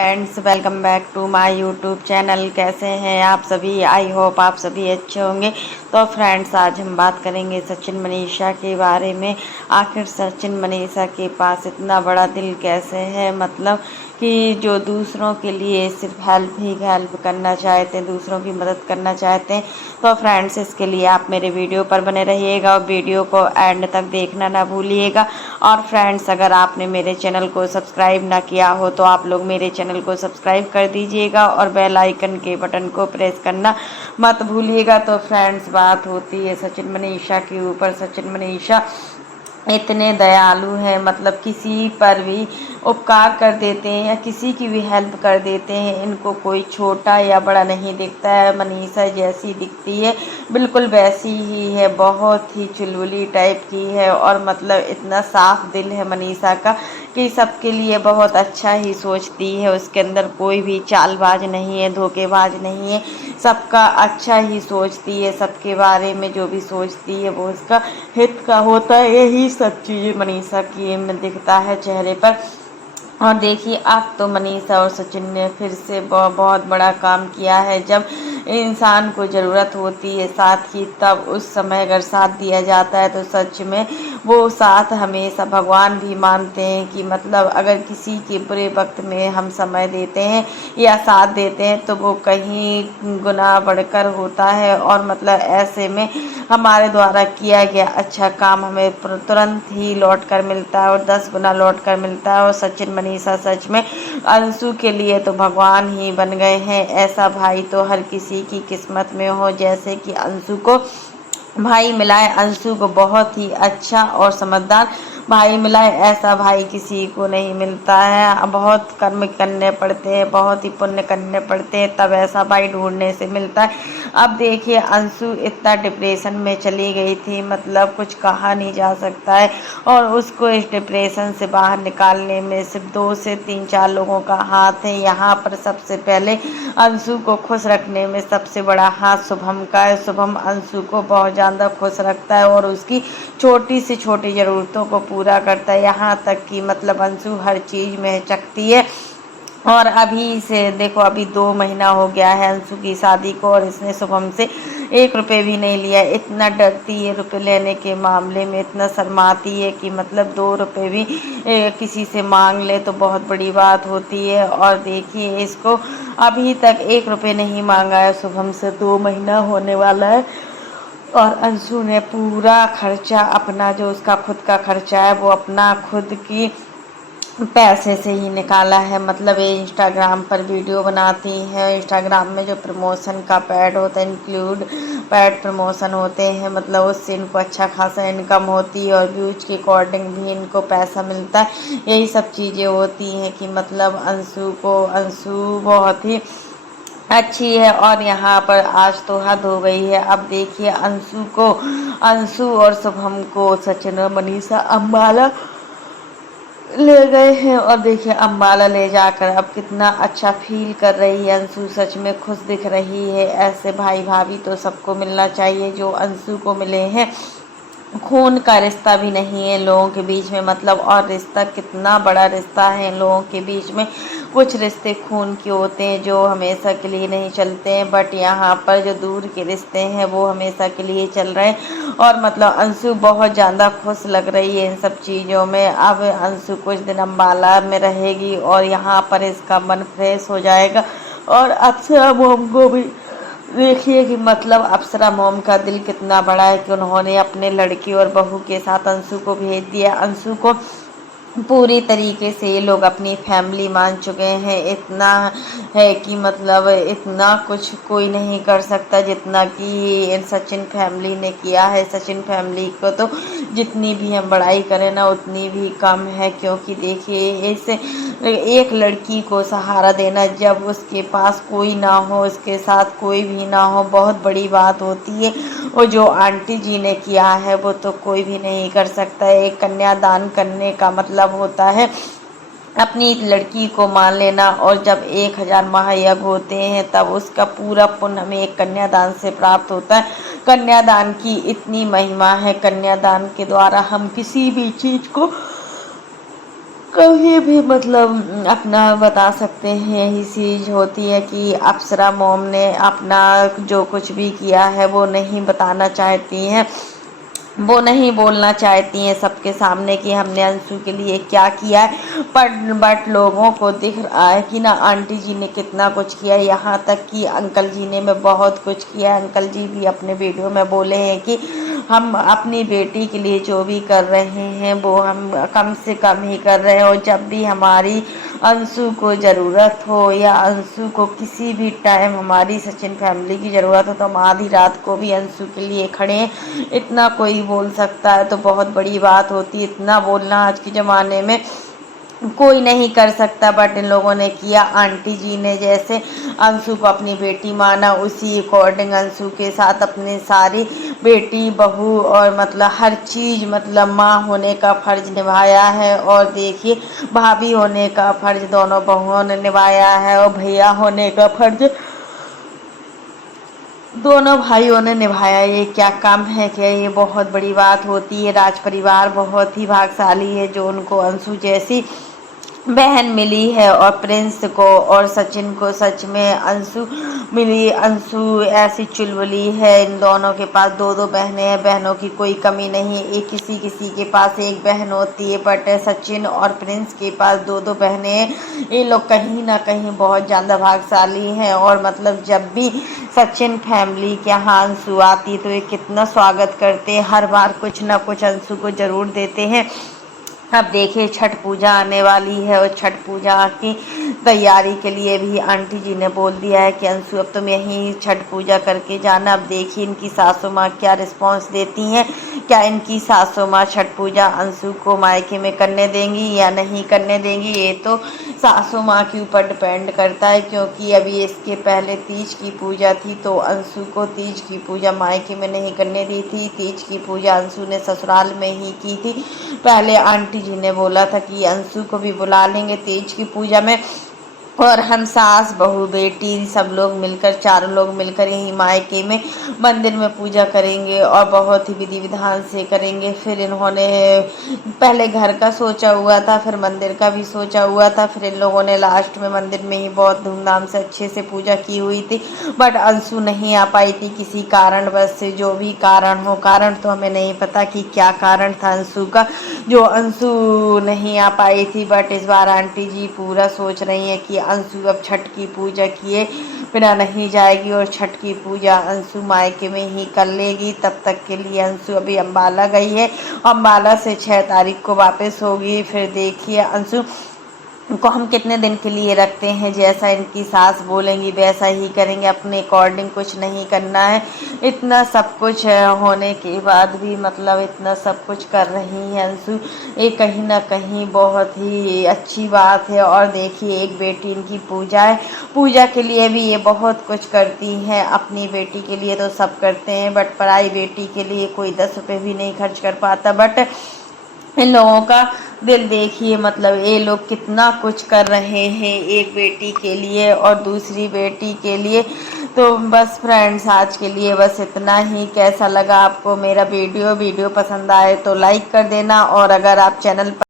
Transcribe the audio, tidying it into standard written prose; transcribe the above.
Friends, welcome back to my YouTube channel. कैसे हैं आप सभी? आई होप आप सभी अच्छे होंगे। तो फ्रेंड्स, आज हम बात करेंगे सचिन मनीषा के बारे में। आखिर सचिन मनीषा के पास इतना बड़ा दिल कैसे है, मतलब कि जो दूसरों के लिए सिर्फ हेल्प करना चाहते हैं, दूसरों की मदद करना चाहते हैं। तो फ्रेंड्स, इसके लिए आप मेरे वीडियो पर बने रहिएगा और वीडियो को एंड तक देखना ना भूलिएगा। और फ्रेंड्स, अगर आपने मेरे चैनल को सब्सक्राइब ना किया हो तो आप लोग मेरे चैनल को सब्सक्राइब कर दीजिएगा और बेल आइकन के बटन को प्रेस करना मत भूलिएगा। तो फ्रेंड्स, बात होती है सचिन मनीषा के ऊपर। सचिन मनीषा इतने दयालु हैं, मतलब किसी पर भी उपकार कर देते हैं या किसी की भी हेल्प कर देते हैं। इनको कोई छोटा या बड़ा नहीं दिखता है। मनीषा जैसी दिखती है बिल्कुल वैसी ही है, बहुत ही चुलबुली टाइप की है। और मतलब इतना साफ दिल है मनीषा का कि सबके लिए बहुत अच्छा ही सोचती है। उसके अंदर कोई भी चालबाज नहीं है, धोखेबाज नहीं है, सबका अच्छा ही सोचती है। सबके बारे में जो भी सोचती है वो उसका हित का होता है। यही सब चीज़ें मनीषा की में दिखता है चेहरे पर। और देखिए, अब तो मनीषा और सचिन ने फिर से बहुत बड़ा काम किया है। जब इंसान को ज़रूरत होती है साथ की, तब उस समय अगर साथ दिया जाता है तो सच में वो साथ हमेशा भगवान भी मानते हैं कि मतलब अगर किसी के बुरे वक्त में हम समय देते हैं या साथ देते हैं तो वो कहीं गुना बढ़कर होता है। और मतलब ऐसे में हमारे द्वारा किया गया अच्छा काम हमें तुरंत ही लौट कर मिलता है और 10 गुना लौट कर मिलता है। और सचिन मनीषा सच में अंशु के लिए तो भगवान ही बन गए हैं। ऐसा भाई तो हर किसी की किस्मत में हो, जैसे कि अंशु को भाई मिला है। अंशु को बहुत ही अच्छा और समझदार भाई मिला है। ऐसा भाई किसी को नहीं मिलता है। बहुत कर्म करने पड़ते हैं, बहुत ही पुण्य करने पड़ते हैं, तब ऐसा भाई ढूंढने से मिलता है। अब देखिए, अंशु इतना डिप्रेशन में चली गई थी, मतलब कुछ कहा नहीं जा सकता है। और उसको इस डिप्रेशन से बाहर निकालने में सिर्फ 2 से 3-4 लोगों का हाथ है। यहाँ पर सबसे पहले अंशु को खुश रखने में सबसे बड़ा हाथ शुभम का है। शुभम अंशु को बहुत ज़्यादा खुश रखता है और उसकी छोटी से छोटी ज़रूरतों को पूरा करता है। यहाँ तक कि मतलब अंशु हर चीज़ में हिचकती है। और अभी से देखो, अभी 2 महीना हो गया है अंशु की शादी को और इसने शुभम से 1 रुपये भी नहीं लिया। इतना डरती है रुपये लेने के मामले में, इतना शर्माती है कि मतलब 2 रुपये भी किसी से मांग ले तो बहुत बड़ी बात होती है। और देखिए, इसको अभी तक 1 रुपये नहीं मांगा है शुभम से। 2 महीना होने वाला है और अंशु ने पूरा खर्चा अपना, जो उसका खुद का खर्चा है, वो अपना खुद की पैसे से ही निकाला है। मतलब ये इंस्टाग्राम पर वीडियो बनाती है। इंस्टाग्राम में जो प्रमोशन का पैड होता है, इंक्लूड पैड प्रमोशन होते हैं, मतलब उससे इनको अच्छा खासा इनकम होती है और व्यूज के अकॉर्डिंग भी इनको पैसा मिलता है। यही सब चीज़ें होती हैं कि मतलब अंशु बहुत ही अच्छी है। और यहाँ पर आज तो हद हो गई है। अब देखिए, अंशु और शुभम को सचिन और मनीषा अम्बाला ले गए हैं। और देखिए, अम्बाला ले जाकर अब कितना अच्छा फील कर रही है अंशु, सच में खुश दिख रही है। ऐसे भाई भाभी तो सबको मिलना चाहिए जो अंशु को मिले हैं। खून का रिश्ता भी नहीं है लोगों के बीच में, मतलब और रिश्ता कितना बड़ा रिश्ता है इन लोगों के बीच में। कुछ रिश्ते खून के होते हैं जो हमेशा के लिए नहीं चलते हैं, बट यहाँ पर जो दूर के रिश्ते हैं वो हमेशा के लिए चल रहे हैं। और मतलब अंशु बहुत ज़्यादा खुश लग रही है इन सब चीज़ों में। अब अंशु कुछ दिन अम्बाला में रहेगी और यहाँ पर इसका मन फ्रेश हो जाएगा। और अप्सरा मोम को भी देखिए कि मतलब अप्सरा मोम का दिल कितना बड़ा है कि उन्होंने अपने लड़की और बहू के साथ अंशु को भेज दिया। अंशु को पूरी तरीके से ये लोग अपनी फैमिली मान चुके हैं। इतना है कि मतलब इतना कुछ कोई नहीं कर सकता जितना कि सचिन फैमिली ने किया है। सचिन फैमिली को तो जितनी भी हम बड़ाई करें ना उतनी भी कम है, क्योंकि देखिए, इस एक लड़की को सहारा देना जब उसके पास कोई ना हो, उसके साथ कोई भी ना हो, बहुत बड़ी बात होती है। और जो आंटी जी ने किया है वो तो कोई भी नहीं कर सकता है। एक कन्यादान करने का मतलब होता है अपनी लड़की को मान लेना। और जब 1000 महायज्ञ होते हैं तब उसका पूरा पुण्य हमें एक कन्यादान से प्राप्त होता है। कन्यादान की इतनी महिमा है, कन्यादान के द्वारा हम किसी भी चीज़ को कभी भी मतलब अपना बता सकते हैं। यही चीज़ होती है कि अप्सरा मॉम ने अपना जो कुछ भी किया है वो नहीं बताना चाहती हैं, वो नहीं बोलना चाहती हैं सबके सामने कि हमने अंशु के लिए क्या किया है। बट लोगों को दिख रहा है कि ना आंटी जी ने कितना कुछ किया, यहाँ तक कि अंकल जी ने मैं बहुत कुछ किया। अंकल जी भी अपने वीडियो में बोले हैं कि हम अपनी बेटी के लिए जो भी कर रहे हैं वो हम कम से कम ही कर रहे हैं, और जब भी हमारी अंशु को ज़रूरत हो या अंशु को किसी भी टाइम हमारी सचिन फैमिली की ज़रूरत हो तो हम आधी रात को भी अंशु के लिए खड़े हैं। इतना कोई बोल सकता है तो बहुत बड़ी बात होती है। इतना बोलना आज के ज़माने में कोई नहीं कर सकता, बट इन लोगों ने किया। आंटी जी ने जैसे अंशु को अपनी बेटी माना, उसी अकॉर्डिंग अंशु के साथ अपनी सारी बेटी बहू और मतलब हर चीज़ मतलब माँ होने का फ़र्ज निभाया है। और देखिए भाभी होने का फ़र्ज दोनों बहुओं ने निभाया है, और भैया होने का फ़र्ज दोनों भाइयों ने निभाया। ये क्या काम है, क्या ये बहुत बड़ी बात होती है। राज परिवार बहुत ही भाग्यशाली है जो उनको अंशु जैसी बहन मिली है, और प्रिंस को और सचिन को सच में अंशु मिली। अंशु ऐसी चुलबुली है, इन दोनों के पास दो दो बहनें हैं, बहनों की कोई कमी नहीं। एक किसी किसी के पास एक बहन होती है, बट सचिन और प्रिंस के पास दो दो बहनें हैं। ये लोग कहीं ना कहीं बहुत ज़्यादा भाग्यशाली हैं। और मतलब जब भी सचिन फैमिली के यहाँ अंशु आती तो ये कितना स्वागत करते हैं, हर बार कुछ ना कुछ अंशु को ज़रूर देते हैं। अब देखिए छठ पूजा आने वाली है, और छठ पूजा की तैयारी के लिए भी आंटी जी ने बोल दिया है कि अंशु अब तुम यहीं छठ पूजा करके जाना। अब देखिए इनकी सासू माँ क्या रिस्पांस देती हैं, क्या इनकी सासू माँ छठ पूजा अंशु को मायके में करने देंगी या नहीं करने देंगी। ये तो सासू माँ के ऊपर डिपेंड करता है, क्योंकि अभी इसके पहले तीज की पूजा थी तो अंशु को तीज की पूजा मायके में नहीं करने दी थी। तीज की पूजा अंशु ने ससुराल में ही की थी। पहले आंटी जी ने बोला था कि अंशु को भी बुला लेंगे तीज की पूजा में, और हम सास बहू बेटी सब लोग मिलकर, चारों लोग मिलकर यहीं मायके में मंदिर में पूजा करेंगे और बहुत ही विधि विधान से करेंगे। फिर इन्होंने पहले घर का सोचा हुआ था, फिर मंदिर का भी सोचा हुआ था, फिर इन लोगों ने लास्ट में मंदिर में ही बहुत धूमधाम से अच्छे से पूजा की हुई थी। बट अंशु नहीं आ पाई थी किसी कारणवश से, जो भी कारण हो, कारण तो हमें नहीं पता कि क्या कारण था अंशु का जो अंशु नहीं आ पाई थी। बट इस बार आंटी जी पूरा सोच रही हैं कि अंशु अब छठ की पूजा किए बिना नहीं जाएगी, और छठ की पूजा अंशु मायके में ही कर लेगी। तब तक के लिए अंशु अभी अम्बाला गई है, अम्बाला से 6 तारीख को वापस होगी। फिर देखिए अंशु को हम कितने दिन के लिए रखते हैं, जैसा इनकी सास बोलेंगी वैसा ही करेंगे, अपने अकॉर्डिंग कुछ नहीं करना है। इतना सब कुछ होने के बाद भी मतलब इतना सब कुछ कर रही है अंशु, ये कहीं ना कहीं बहुत ही अच्छी बात है। और देखिए एक बेटी इनकी पूजा है, पूजा के लिए भी ये बहुत कुछ करती हैं। अपनी बेटी के लिए तो सब करते हैं, बट पराई बेटी के लिए कोई 10 रुपये भी नहीं खर्च कर पाता। बट इन लोगों का दिल देखिए, मतलब ये लोग कितना कुछ कर रहे हैं एक बेटी के लिए और दूसरी बेटी के लिए। तो बस फ्रेंड्स आज के लिए बस इतना ही। कैसा लगा आपको मेरा वीडियो पसंद आए तो लाइक कर देना, और अगर आप चैनल पर